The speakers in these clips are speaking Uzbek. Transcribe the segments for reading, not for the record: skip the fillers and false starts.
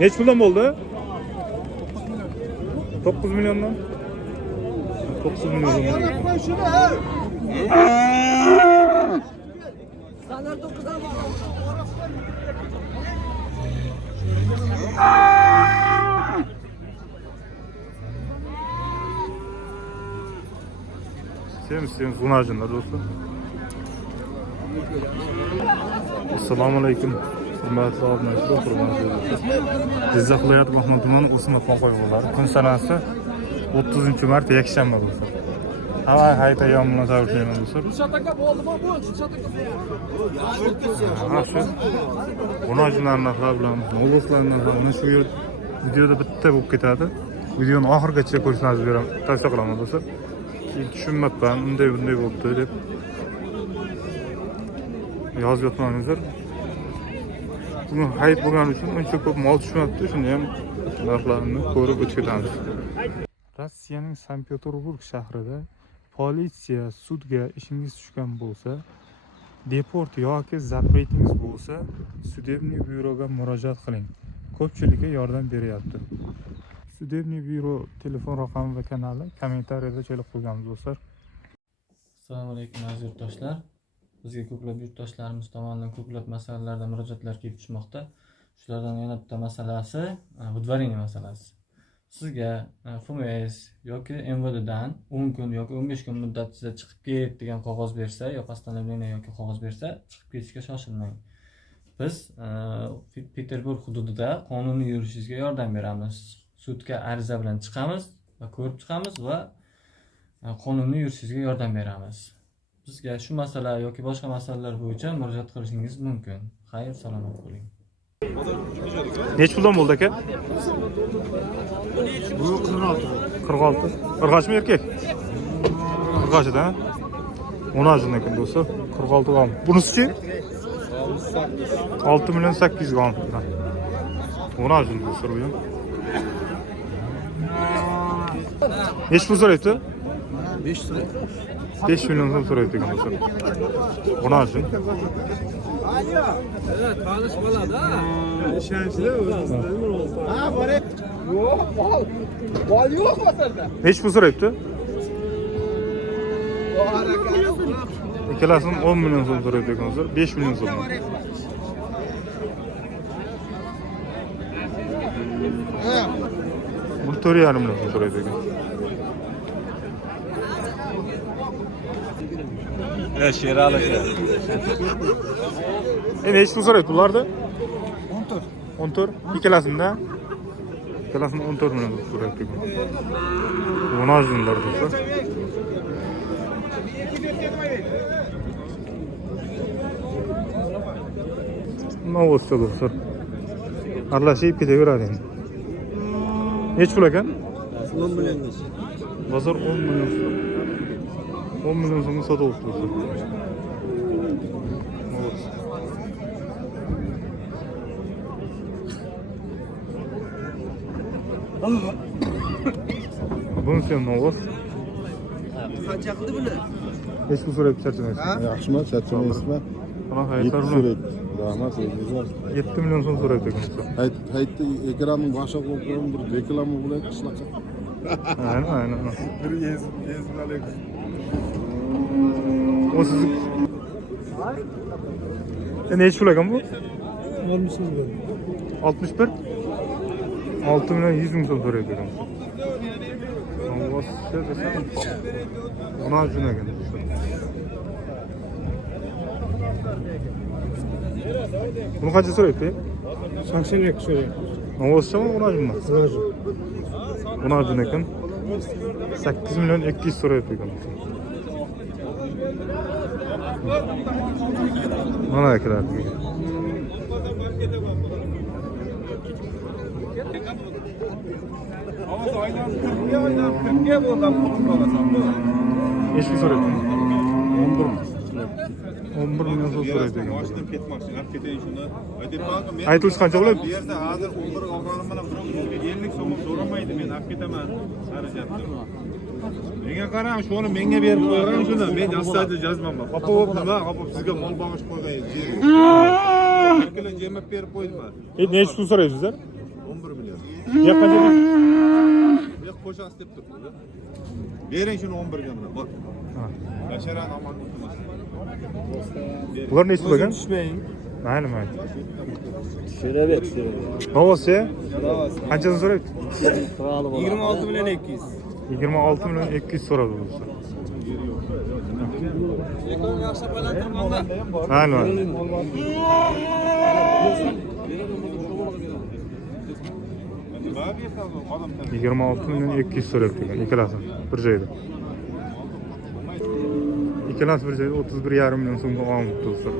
Neç puldan oldu? 9 milyondan. 9 milyon. Sevmişsiniz bunarcınlar dostum. Assalomu alaykum. Hurmatli obunachilar, hurmatli do'stlar. Jizzax viloyati Bahman tumani O'sma qo'yg'ilari. Kun sanasi 30-mart yakshanba do'stlar. Hava hayta yomon tavrlayman do'stlar. Dilshod aka bo'ldimi bu? Dilshod aka. Ha shu. Bunarcınlar narxlari bilan, do'stlarning narxlari mana shu yer videoda bitta bo'lib ketadi. Videoni oxirigacha ko'rishingizni beraman. Tavsiya qilaman do'stlar. Tushunmayapman, bunday bo'libdi deb yozib yotmangizlar. Bugun hayit bo'lgani uchun uncha ko'p mol tushmayapti, shunda ham narxlarni ko'rib o'tib ketamiz. Rossiyaning Sankt-Peterburg shahrida politsiya sudga ishingiz tushgan bo'lsa, deport yoki zapretingiz bo'lsa, sudebniy byuroga murojaat qiling. Ko'pchilikka yordam beryapti. Sudebniy byuro telefon raqami va kanali kommentariyada joylab qo'yganmiz do'stlar. Assalomu alaykum aziz yurtdoshlar. Bizga ko'plab yurtdoshlarimiz tomonidan ko'plab masalalarda murojaatlar kelib tushmoqda. Shulardan yana bitta masalasi udvareniya masalasi. Sizga FMS yoki MVDdan 10 kun yoki 15 kun muddatida chiqib ket degan qog'oz bersa, yo постановление yoki qog'oz bersa, chiqib ketishga shoshilmang. Biz Peterburg hududida qonuniy yurishingizga yordam beramiz. Sudga ariza bilan chiqamiz va ko'rib chiqamiz va qonuniy yurishingizga yordam beramiz. Bizga shu masala yoki boshqa masalalar bo'yicha murojaat qilishingiz mumkin. Xayr, salomat bo'ling. Nech puldan bo'ldi aka? Bu 46. 46. Irg'achmi erkak? Irg'achida. 10 ajin ekan do'stlar. 46 gram. Bunisi-chi? 6 million 800 gram. 10 ajin do'stlar bu ham. Nech pul so'rayapti? 5 so'm. 5 million so'm so'rayapti ekan do'stlar. 10 ajin. Evet, tanış bo'ladi. Ishonchli o'zimizdan olsa. Ha, bor. Yo'q, mol. Mol yo'q masada. Nech pul so'rayapti? Ikkalasini 10 million so'm so'rayapti ekan do'stlar. 5 million so'm. Bu 4,5 million so'm so'rayapti ekan. Sherali aka. Nech pul so'rayapti ularda? 14. 14. Ikkalasini 14 million so'm so'rayapti ekan. Buni ajinlar do'stlar. Novosti do'stlar. Aralashib ketaveradi endi. Nech pul ekan? 10 milliongacha. Bozor 10 million so'm. 10 million so'mga sotyapti do'stlar. Bunisi ham novost. Qancha qildi buni? Hech pul so'rayapti, charchamaysiz. Yaxshimi, charchamaysizmi? Qanaqa Yetti hayitlar bilan so'raydi. Rahmat, o'zingizlar. 7 million so'm so'rayapti ekan do'stlar. Hayitda ekranning boshqa bo'lgan bir reklama bo'laydi qishloqqa. Aynen. Bir yezib alaykum. O sizin... Nech pul ekan bu? 61. 61. 6 million 100 ming so'm so'rayapti ekan. Novosti desam. Ona uchun ekan. Buni qancha so'rayapti? 82 so'rayapti. Novostimi, ona uchunmi? Ona uchun ekan. 8 million 200 so'rayapti ekan. Mana kiradi. Neç pul so'rayapti? 11 million so'm so'rayapti ekan. Aytilish qancha bo'ladi? Bu yerda hozir 11 olganim bilan 50 so'm so'ramaydi, men olib ketaman. Xarajatni. Menga qarang, shuni menga berib qo'ygan shuni. Men astoydil yozmayman. Qopib nima? Qopib sizga mol bag'ish qo'ygay. Bir kilo yemak berib qo'ydim. Nech pul so'rayapsizlar? Yoqqa jedi. Yo'q, qo'shan istep turibdi. Bering shuni 11 ga mana. Bor. Ha. Basharan amal qilamiz. Bular nechta bo'lgan? Tushmang. Mayli, mayli. Tushiraver. Novasi? Qanchasini so'rayapti? 26 bilan 200. 26 million 200 so'radi bo'lsa. Mayli, mayli. Bab yesaz odam tan. 26 million 200 so'rayapti ekan ikkalasi bir joyda. İkkalasi bir joyda 31,5 million so'mga olib tursa.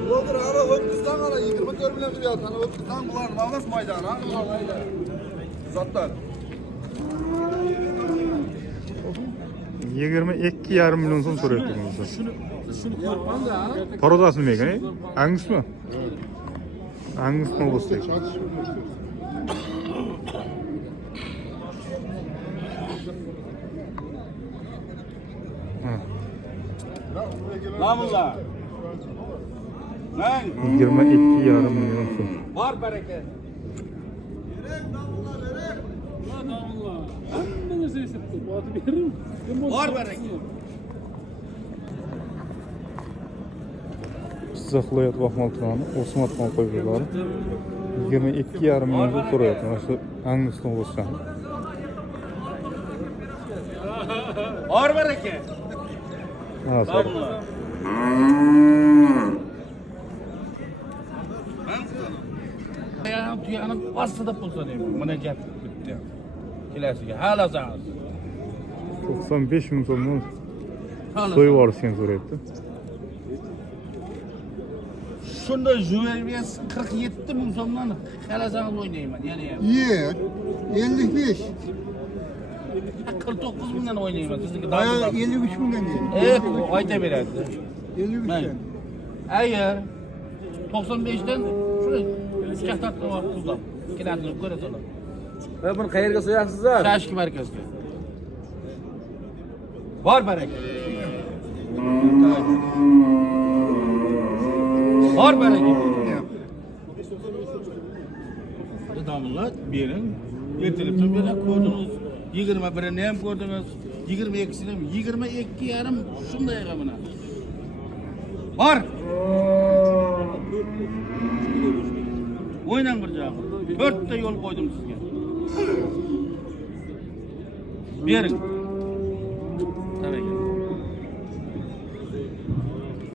Bloger ara o'tkizdan ara 24 bilan turyapti. Ana o'tkizdan bularni mavlas maydoni, ha? Zotlar. 22,5 million so'm so'rayapti bo'lsa. Shuni ko'rpanda. Parodasini ekan, Angusmi? Angus Novostek. Namullar. Lan 22,5 million so'm. var baraka. Var baraka. Jizzax viloyat Baxmal tumani O'smatxon qo'yilari 22,5 million so'm so'rayapti. Mana shu Angus Novostek. Var baraka. Mana shu. Ayağım tuyanım aslında bulsa diyeyim. Buna gel bitti. Kilasiga hala zahar. 95 ming so'mdan so'yib olishgan so'rayapti. Shunda Juventus 47 ming so'mdan xalasangiz o'ynayman. Yana ham. Yer 55. 49 mingdan o'ynayman. Sizniki Bayağı 53 milyon değil. ayta beradi. 53 Mayli. milyon. Agar 95dan shuni 3 hafta vaqt qildim. Kilasini ko'rasizlar. Va buni qayerga so'yapsizlar? Shashki markazga. Bor baraka. Bor baraka. Adamlar bering. Ertalabdan beri ko'rdingiz. 21ni ham ko'rdingiz. 22sini ham 22,5 shunday mana. Bor. O'ynang bir joy. 4 ta yo'l qo'ydim sizga. Bering.